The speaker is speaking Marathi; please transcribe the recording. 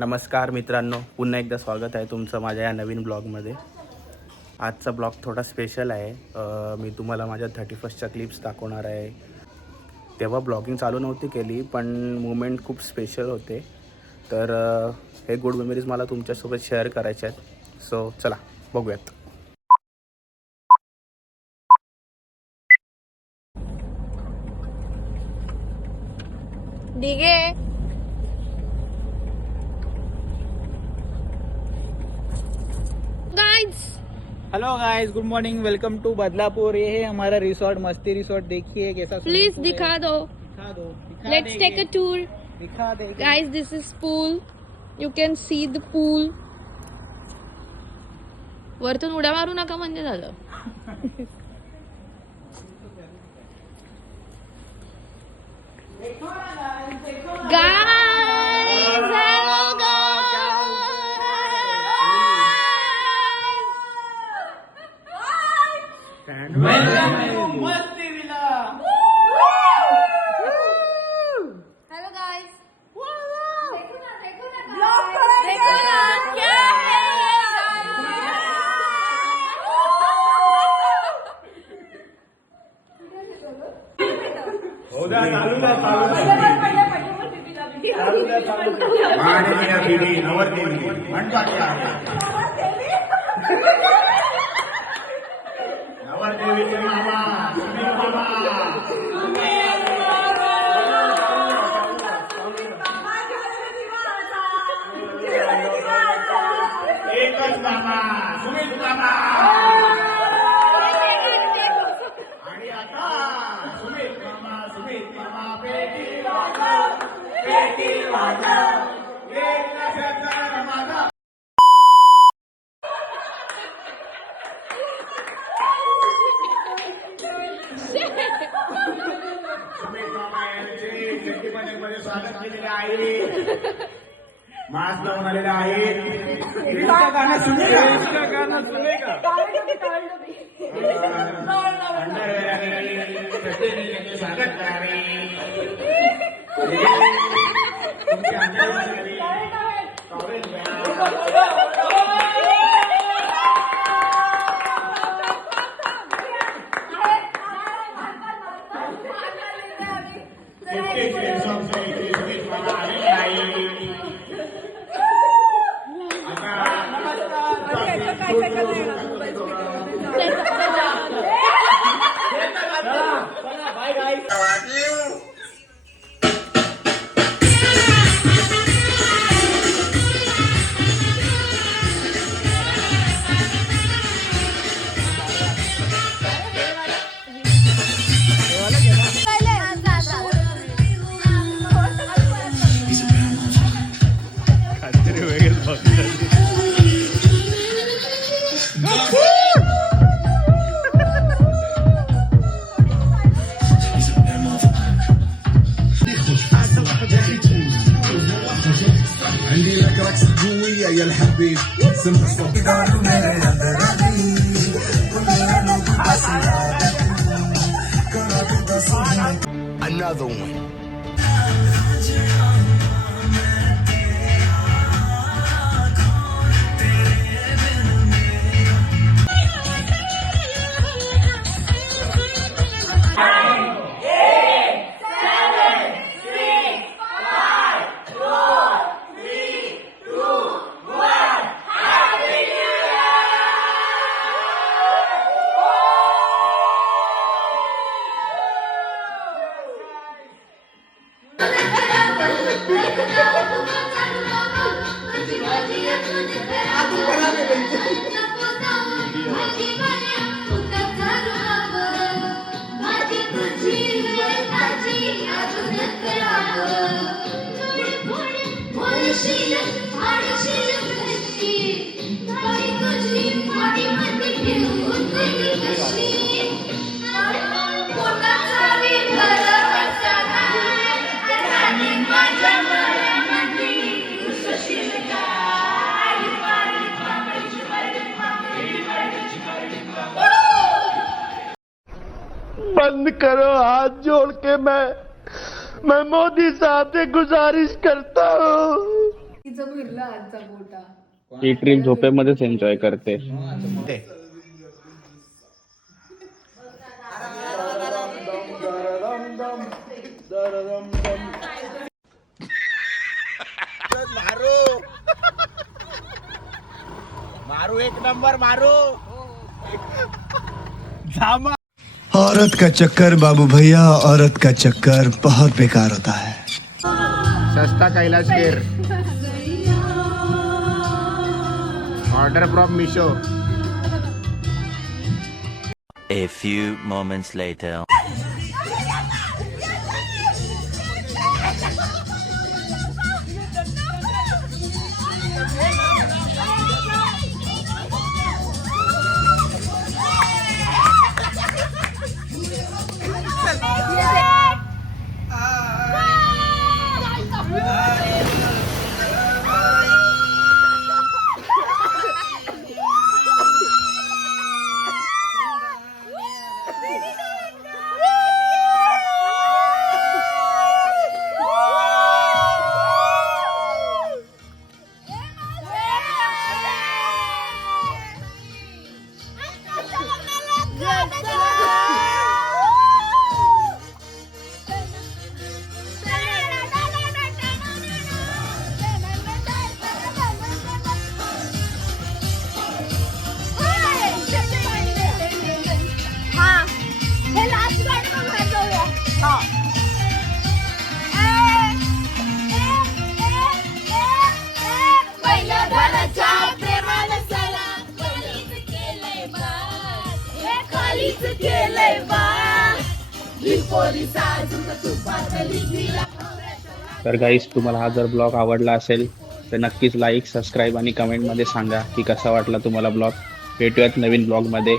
नमस्कार मित्रांनो, पुन्हा एकदा स्वागत आहे तुमचं माझ्या या नवीन ब्लॉगमध्ये. आजचा ब्लॉग थोडा स्पेशल आहे. मी तुम्हाला माझ्या 31च्या क्लिप्स दाखवणार आहे. तेव्हा ब्लॉगिंग चालू नव्हती केली, पण मुमेंट खूप स्पेशल होते. तर हे गुड मेमरीज मला तुमच्यासोबत शेअर करायचे आहेत. सो चला बघूयात. ठीक है. Guys, hello guys, good morning. Welcome to Badlapur. ये है हमारा रिसोर्ट, मस्ती रिसोर्ट. देखिए कैसा प्लीज दिखा दो. दिखा दो. Let's take a tour. दिखा दे Guys, this is pool. You can see the pool. वरतून उड्या मारू नका म्हणजे झालं. Guys, hello hello guys. देखो ना क्या स्वागत केलेलं आहे. मास्क लावून आलेला आहे. इसका गाना सुनेगा. स्वागत करावे. तुमच्या अंतरामध्ये कव्हरेज يا الحبيب another one. बंद करो, हाथ जोड़ के मैं मोदी साहब से गुजारिश करता हूँ. तिचं फिरलं आजचा गोटा. ही ट्रिप झोपेमध्येच एन्जॉय करते. मारू एक नंबर मारू. औरत का चक्कर बाबू भैया, औरत का चक्कर बहुत बेकार होता है. सस्ता Kailash Kher. Order from Meesho. A few moments later. तर गाईस, तुम्हाला हा जर ब्लॉग आवडला असेल तर नक्कीच लाईक, सबस्क्राईब आणि कमेंटमध्ये सांगा की कसा वाटला तुम्हाला ब्लॉग. भेटूयात नवीन ब्लॉगमध्ये.